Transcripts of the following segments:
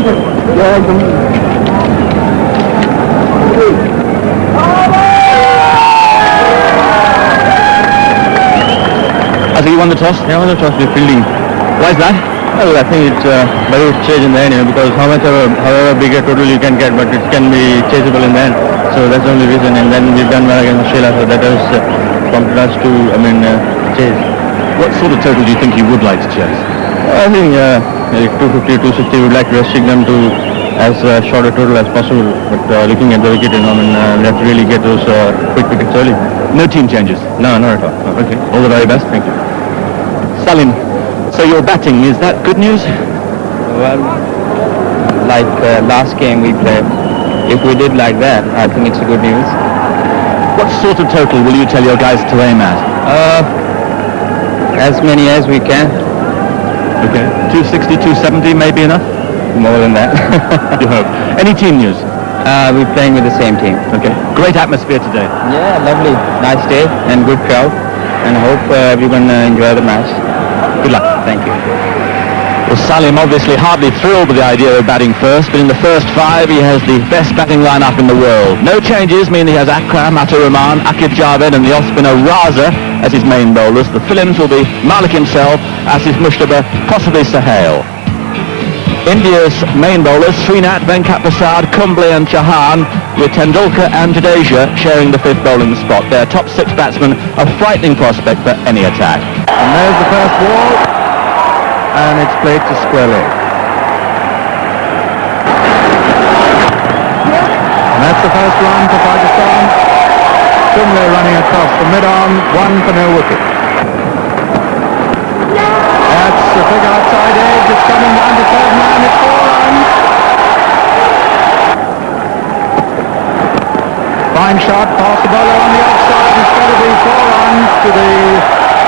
I think he won the toss? Yeah, won the toss with fielding. Why is that? Well, I think it's very chase in the end, because however big a total you can get, but it can be chaseable in the end. So that's the only reason. And then we've done well against Australia, so that has prompted us to, chase. What sort of total do you think you would like to chase? I think 250, 260, we would like to restrict them to as short a total as possible. But looking at the wicket, we have to really get those quick wickets early. No team changes? No, not at all. No. Okay, all the very best. Thank you. Salim, so you're batting, is that good news? Well, like last game we played, if we did like that, I think it's a good news. What sort of total will you tell your guys to aim at? As many as we can. Okay, 260, 270 may be enough? More than that. You hope. Any team news? We're playing with the same team. Okay, great atmosphere today. Yeah, lovely. Nice day and good crowd. And I hope everyone enjoy the match. Good luck. Thank you. Well, Salim obviously hardly thrilled with the idea of batting first, but in the first 5 he has the best batting lineup in the world. No changes mean he has Akram, Atur Rahman, Akif Javed and the off-spinner Raza as his main bowlers. The fill-ins will be Malik himself, Asis Mushtaba, possibly Sohail. India's main bowlers, Srinath, Venkat Prasad, Kumble and Chauhan, with Tendulkar and Jadeja sharing the 5th bowling spot. Their top 6 batsmen, a frightening prospect for any attack. And there's the first ball, and it's played to square leg. And that's the first run for Pakistan. Kumble running across the mid-on, 1 for no wicket. That's the big outside edge. It's coming down to 3rd man. It's 4 runs. Fine shot past the bowler on the offside. It's got to be 4 runs to the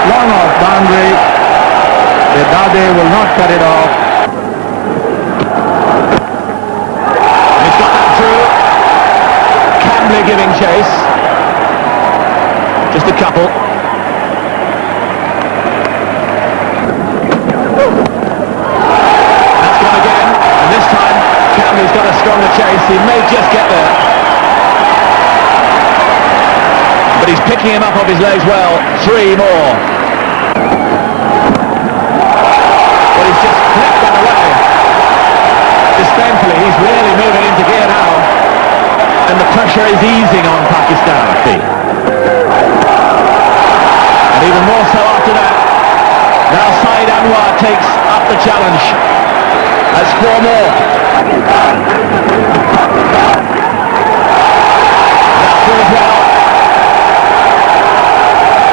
long off boundary. The Dade will not cut it off. He's got that through. Cambley giving chase. Just a couple. That's gone again. And this time, Cambley's got a stronger chase. He may just get there. But he's picking him up off his legs well. 3 more. Well, he's just flipped that away. Disdainfully, he's really moving into gear now. And the pressure is easing on Pakistan. And even more so after that. Now Saeed Anwar takes up the challenge. That's 4 more. That's through as well.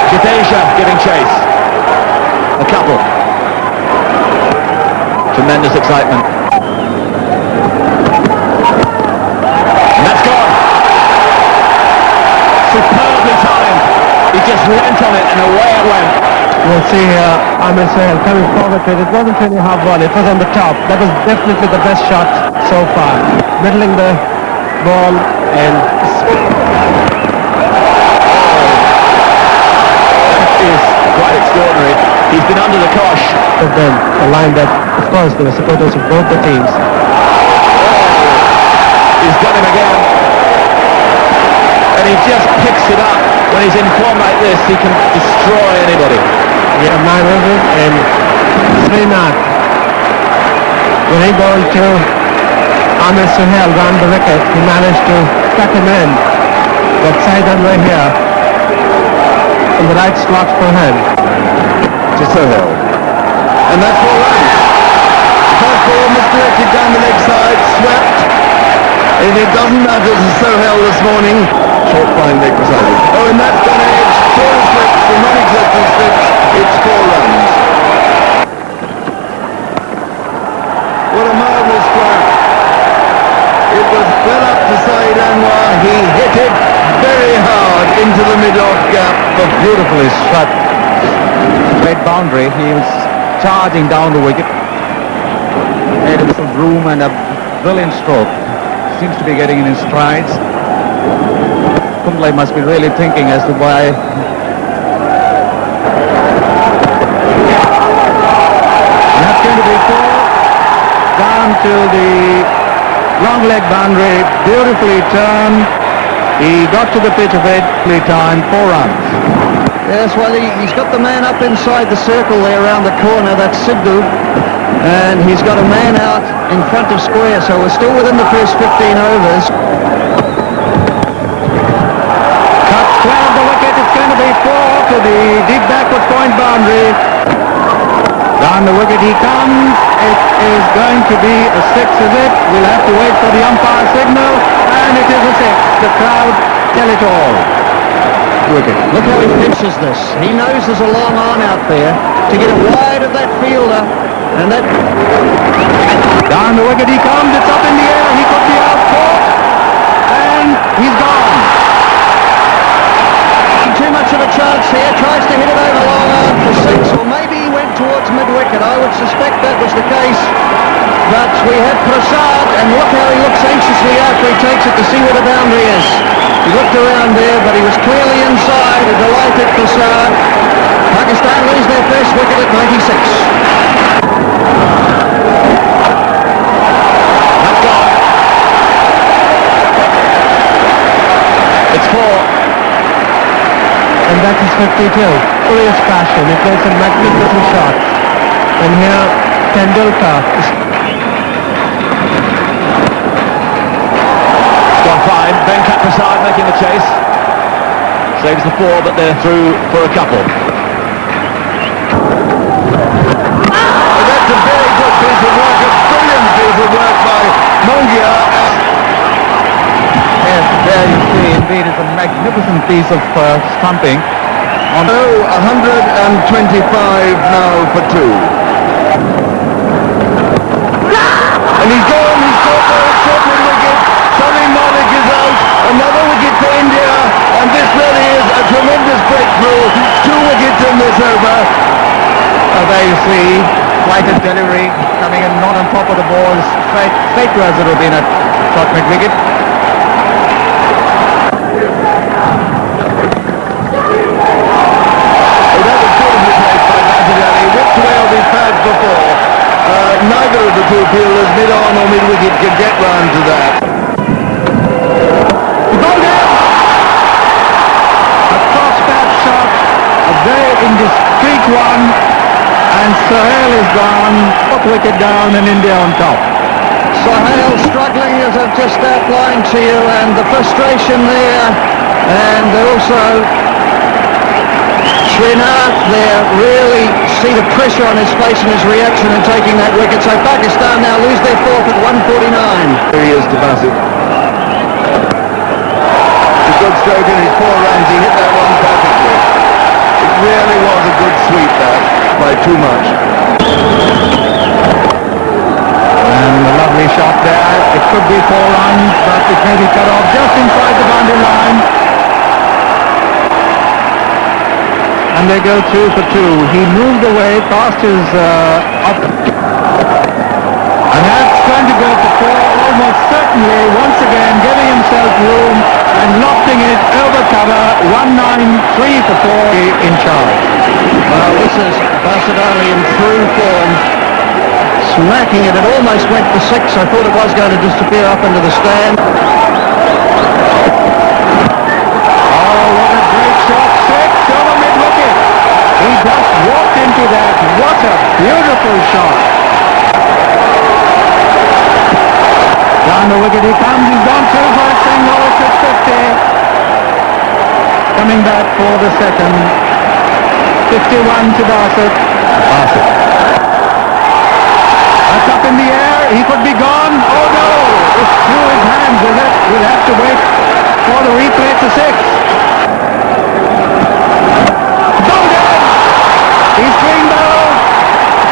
Jadeja giving chase. A couple. Tremendous excitement. And that's gone. Superbly timed. He just leant on it and away it went. We'll see Amir Sohail coming forward to it. It wasn't really half ball, it was on the top. That was definitely the best shot so far. Middling the ball and... That is quite extraordinary. He's been under the cosh. Of them, a line that, of course, they were supporters of both the teams. He's done him again. And he just picks it up. When he's in form like this, he can destroy anybody. Yeah, Maharaj and Srinath. When he bowled to Amir Sohail round the wicket, he managed to cut him in. But Saeed Anwar here in the right slot for him. To Sohail. And that's 4 runs. First ball misdirected down the leg side, swept. And it doesn't matter to Sohail this morning. Short fine leg beside him. Oh, and that's gone edge. 4 slips, the non-existent slips. It's 4 runs. What a marvellous flat. It was well up to Saeed Anwar. He hit it very hard into the mid-off gap. But beautifully struck. Great boundary. He was charging down the wicket. Made a little room and a brilliant stroke. Seems to be getting in his strides. Kumble must be really thinking as to why. And that's going to be 4. down to the long leg boundary, beautifully turned. He got to the pitch of it, time 4 runs. Yes, well, he's got the man up inside the circle there around the corner, that's Sidhu. And he's got a man out in front of square, so we're still within the first 15 overs. Cuts clear of the wicket, it's going to be 4 to the deep backward point boundary. Down the wicket he comes. It is going to be a 6, is it? We'll have to wait for the umpire signal, and it is a 6. The crowd tell it all. Wicket. Look how he pitches this. He knows there's a long on out there to get it wide of that fielder, and that... Down the wicket he comes, it's up in the air, he could be out caught, and he's gone. Too much of a chance here, tries to hit it over long on for 6, or maybe he went towards mid-wicket. I would suspect that was the case, but we have Prasad, and look how he looks anxiously after he takes it to see where the boundary is. He looked around there, but he was clearly inside. A delighted Prasad. Pakistan lose their first wicket at 96. That's gone. It's 4. And that is 52. Furious passion. It was a magnificent shot. And here, Tendulkar is... Gone fine. Venkat Prasad making the chase. Saves the 4, but they're through for a couple. That's a very good piece of work, a brilliant piece of work by Mongia. Yes, there you see, indeed, it's a magnificent piece of stumping. On 125 now for 2. And he's gone, he's caught for a short mid-wicket. Salim Malik is out, another wicket for India, and this really is a tremendous breakthrough. 2 wickets in this over. There you see, flighted delivery, coming in not on top of the ball, straight to Azharuddin at short mid-wicket. Neither of the two fielders, mid-on or mid-wicket, can get round to that. A cross-bat shot, a very indiscreet one, and Sohail is gone, 4th wicket down and India on top. Sohail struggling, as I've just outlined to you, and the frustration there, and also Srinath there, really see the pressure on his face and his reaction in taking that wicket. So Pakistan now lose their 4th at 149. Here he is to Bassett. It's a good stroke in his 4 runs. He hit that one perfectly. It really was a good sweep, that, by too much. And a lovely shot there. It could be 4 runs, but it may be cut off just inside the boundary line. And they go 2 for 2. He moved away past his up. And that's going to go for 4, almost certainly, once again giving himself room and lofting it over cover. 193 for 4 in charge. Well, this is Basit Ali in true form. Smacking it. It almost went for 6. I thought it was going to disappear up into the stand. Oh, what a great shot. 6 over mid-wicket. He just walked into that. What a beautiful shot. Down the wicket he comes. He's gone through for a single. It's 50. Coming back for the second. 51 to Basit. That's up in the air. He could be gone. Oh no! It's through his hands. We'll have to wait for the replay to 6. He's swing barrel,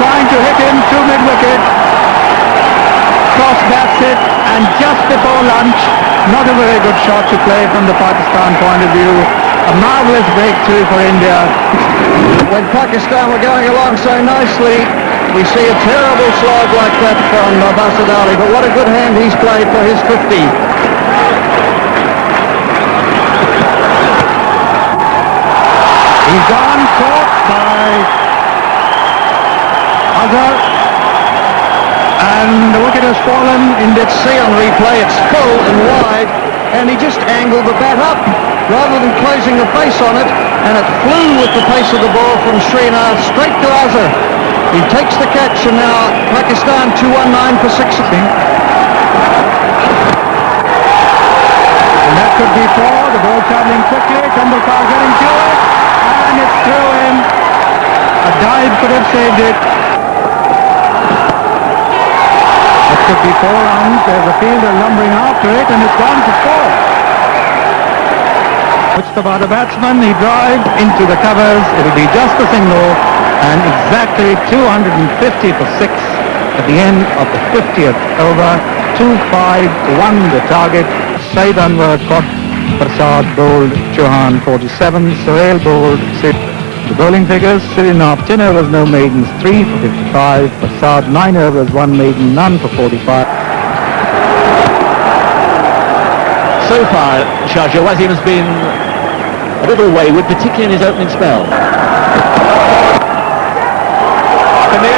trying to hit him to mid-wicket. Cross bats it, and just before lunch, not a very good shot to play from the Pakistan point of view. A marvellous breakthrough for India. When Pakistan were going along so nicely, we see a terrible slog like that from Basit Ali, but what a good hand he's played for his 50. He's gone, caught by Azhar, and the wicket has fallen in that see on replay. It's full and wide, and he just angled the bat up rather than closing the face on it, and it flew with the pace of the ball from Srinath straight to Azhar. He takes the catch, and now Pakistan 219 for 6. And that could be 4. The ball travelling quickly. Tendulkar getting to it, and it's through him. A dive could have saved it. It could be 4 runs. There's a fielder lumbering after it, and it's gone for 4. Puts the batsman. He drives into the covers. It'll be just a single, and exactly 250 for 6 at the end of the 50th over. 2-5-1 the target. Saeed Anwar caught Prasad, bowled Chauhan 47, Sohail bowled 6. The bowling figures: Srinath 10 overs, no maidens, 3 for 55. Prasad 9 overs, 1 maiden, none for 45. So far, Sharjah, Wasim has been a little wayward, particularly in his opening spell. Up in the air.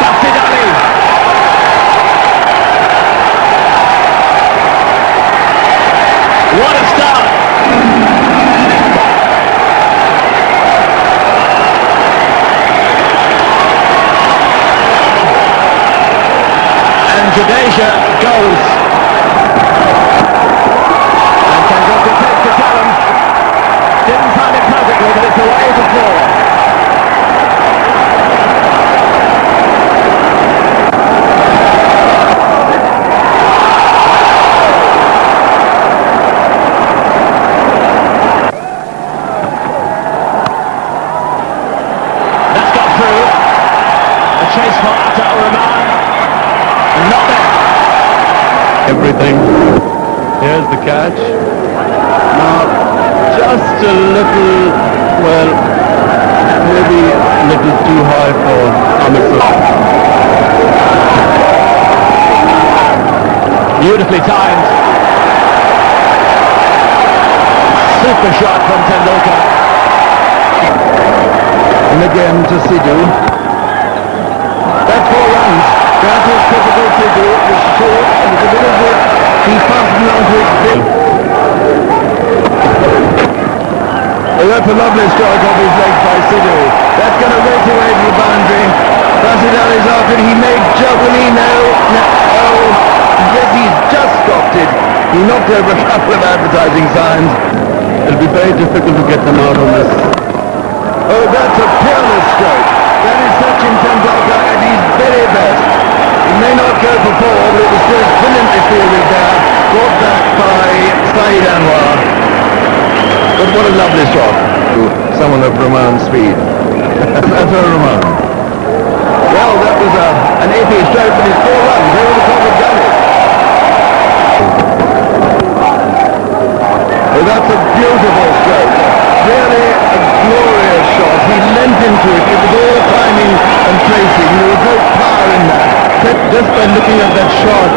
Captain Ali. What a start. Jadeja goes. And Tendulkar takes the challenge. Didn't time it perfectly, but it's away for 4. That's got through. A chase for Atar Rahman. Not there. Everything. Here's the catch. Now, just a little, well, maybe a little too high for Amir Sultan. Beautifully timed. Super shot from Tendulkar. And again to Sidhu. That's 4 runs. That is typical Sidhu. It's short and it's a little bit. He fastened onto his bit. Well, that's a lovely strike off his leg by Sidhu. That's going to race away to the boundary. Rashid Ali's after it. He made Will he know? Oh, yes, he's just stopped it. He knocked over a couple of advertising signs. It'll be very difficult to get them out on this. Oh, that's a peerless stroke. That is Sachin Tendulkar at his very best. He may not go for 4, but it was still brilliantly fielded there. Brought back by Saeed Anwar. But what a lovely shot to someone of Rahman's speed. That's a Rahman. Well, that was an AP stroke, but it's 4 runs. Over the top of Gully. Oh, that's a beautiful stroke. Really a glorious shot. He leant into it. It was all timing and tracing. There was no power in that. Just by looking at that shot,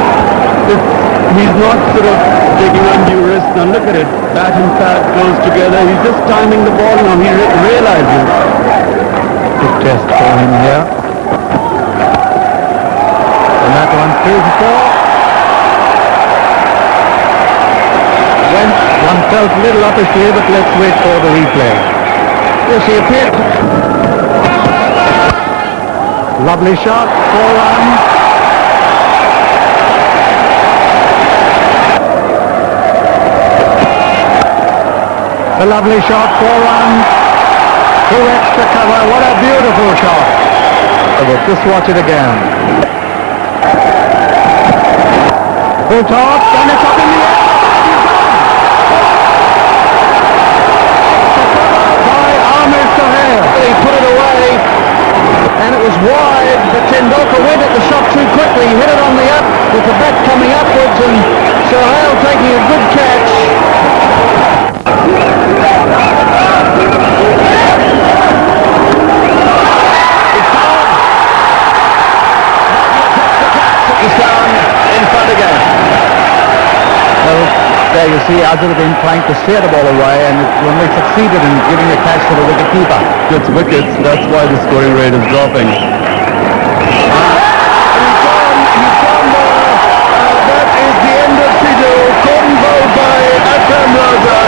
he's not sort of taking undue risk. Now look at it. Bat and pad goes together. He's just timing the ball now. He realizes. Good test for him here. And that one's 3 for 4. One felt a little up his sleeve, but let's wait for the replay. Yes, he appeared. Lovely shot, 4 runs. A lovely shot, 4 runs. 2 extra cover. What a beautiful shot. Just watch it again. Full toss, and it's up in the air. He put it away, and it was wide, but Tendulkar went at the shot too quickly. He hit it on the up, with the bat coming upwards, and Sohail taking a good catch. It's gone. Pakistan in front again. Well, there you see Azharuddin trying to steer the ball away, and it only succeeded in giving a catch to the wicketkeeper. Gets wickets, that's why the scoring rate is dropping. That is the end of Sidhu, caught bowled by Akram Raza.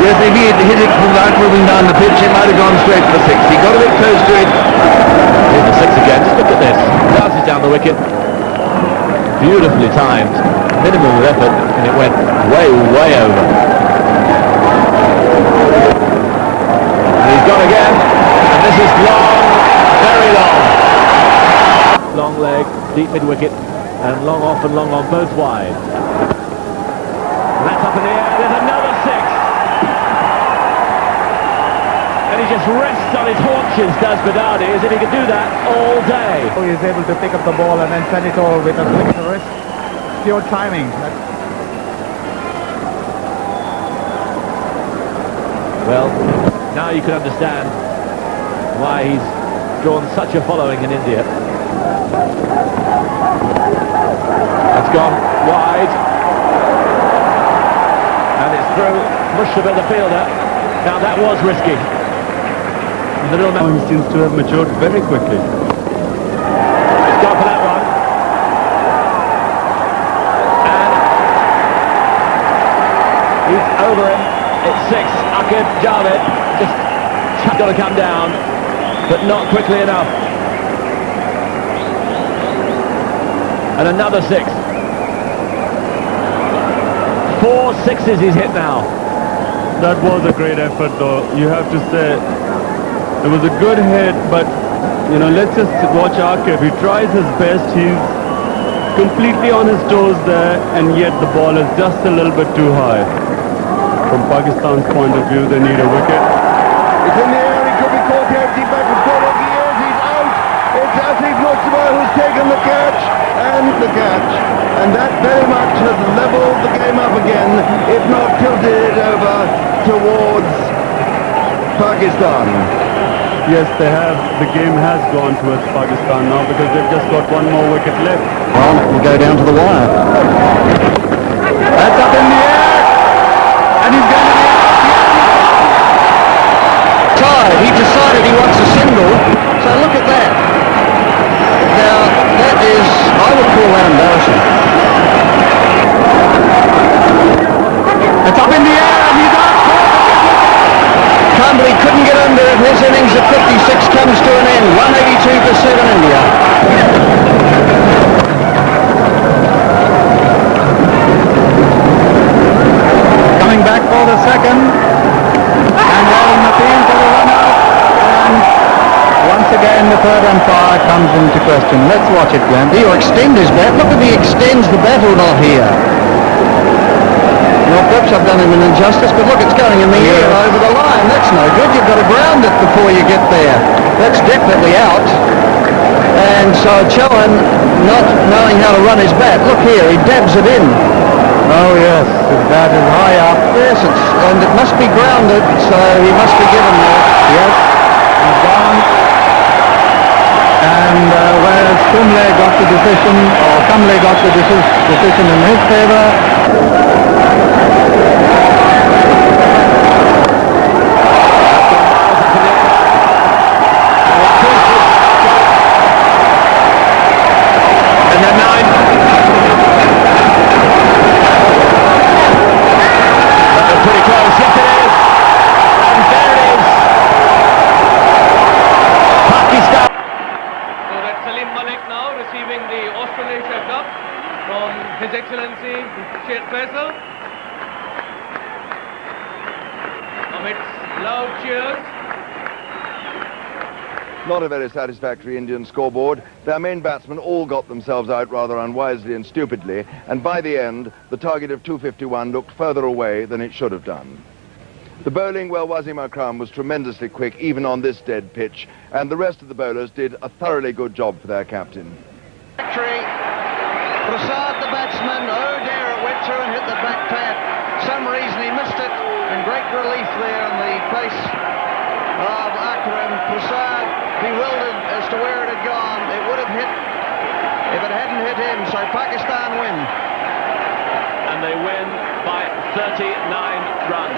Yes, if he had hit it from that moving down the pitch, it might have gone straight for 6. He got a bit close to it. Here's the 6 again. Just look at this. Bounces down the wicket. Beautifully timed. Minimum of effort, and it went way, way over. And he's gone again. And this is long, very long. Long leg, deep mid-wicket, and long off and long on, both wide. And that's up in the air. There's another 6. And he just rests on his haunches, does Badadi, as if he could do that all day. So he is able to pick up the ball and then send it over with a flick of the wrist. Pure timing. Well, now you can understand why he's drawn such a following in India. It's gone wide. And it's through. Mushtaba, the fielder. Now that was risky. The little man He seems to have matured very quickly. He's gone for that one. And he's over him. It's 6. Akib Javed just got to come down, but not quickly enough. And another 6. 4 6s he's hit now. That was a great effort, though. You have to say it was a good hit, but you know, let's just watch Akib. He tries his best. He's completely on his toes there, and yet the ball is just a little bit too high. From Pakistan's point of view, they need a wicket. It's in the air, he could be caught here, deep back and forward, he is, he's out. It's Asif Mustafa who's taken the catch, and that very much has leveled the game up again, if not tilted it over towards Pakistan. Yes, they have. The game has gone towards Pakistan now because they've just got one more wicket left. Well, it will go down to the wire. That's up in the air. And he's going to be out. Tied. He decided he wants a single. So look at that. Now, that is, I would call that embarrassing. It's up in the air and he's out. Campbell couldn't get under it. His innings at 56 comes to an end. 182 for 7 India. Coming back for the second. And Aaron Nateen for the run out. And once again the third umpire comes into question. Let's watch it, Glenn. He'll extend his bat. Look if he extends the bat or not here. Well, perhaps I've done him an injustice, but look, it's going in the air over the line. That's no good. You've got to ground it before you get there. That's definitely out. And so Chauhan, not knowing how to run his bat, look here, he dabs it in. Oh yes, his bat is high up. Yes, and it must be grounded, so he must be given that. Yes, he's gone. And whereas Kumble got the decision, or Kumble got the decision in his favour. Not a very satisfactory Indian scoreboard. Their main batsmen all got themselves out rather unwisely and stupidly, and by the end, the target of 251 looked further away than it should have done. The bowling, well, Wasim Akram was tremendously quick, even on this dead pitch, and the rest of the bowlers did a thoroughly good job for their captain. Victory. Prasad, the batsman, oh dear, it went through and hit the back pad. Some reason he missed it, and great relief there on the face of Akram. Prasad, bewildered as to where it had gone. It would have hit if it hadn't hit him, so Pakistan win. And they win by 39 runs.